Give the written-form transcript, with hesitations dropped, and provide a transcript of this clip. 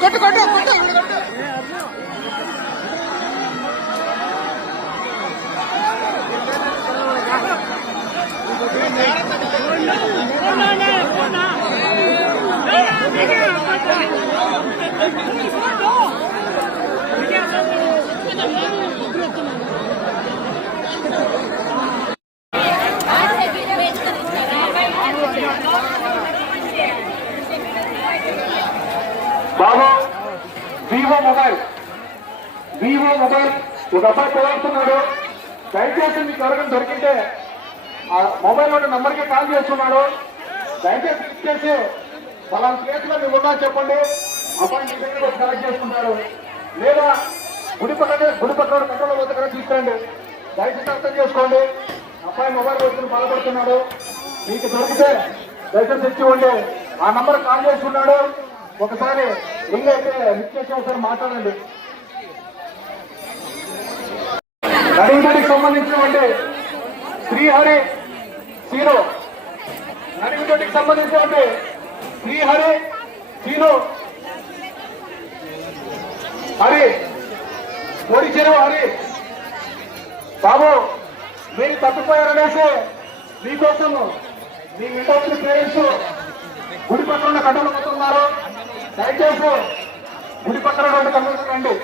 కొట్టు కొట్టు కొట్టు బాబు వివో మొబైల్ ఒక అబ్బాయి పోరాడుతున్నాడు. దయచేసి మీకు ఎవరికైనా దొరికితే ఆ మొబైల్ ఉన్న నంబర్కి కాల్ చేస్తున్నాడు. దయచేసి ఇచ్చేసి పలానా కేసులో మీరు ఉన్నా చెప్పండి, అబ్బాయి మీ దగ్గర కలెక్ట్ చేసుకుంటాడు. లేదా గుడి పక్కన కంట్రోల్ దగ్గర తీసుకురండి. దయచేసి అర్థం చేసుకోండి, అబ్బాయి మొబైల్ వచ్చి బాధపడుతున్నాడు. మీకు దొరికితే దయచేసి ఇచ్చివ్వండి. ఆ నంబర్ కాల్ చేస్తున్నాడు. ఒకసారి రింగ్ అయితే లిఫ్ట్ చేసి ఒకసారి మాట్లాడండి. నడిమిడికి సంబంధించినటువంటి శ్రీహరి సీరో, నడిమిడికి సంబంధించినటువంటి శ్రీహరి సీరో హరి కోడి చెరువు హరి. బాబు మీరు తప్పిపోయారనేసి మీకోసం మీ ఇంట వచ్చిన పేరెంట్స్ గుడి పక్కన ఉన్న కట్టలు పోతున్నారు. దయచేసి గుడి పక్కన రెండు కట్టలు రండి.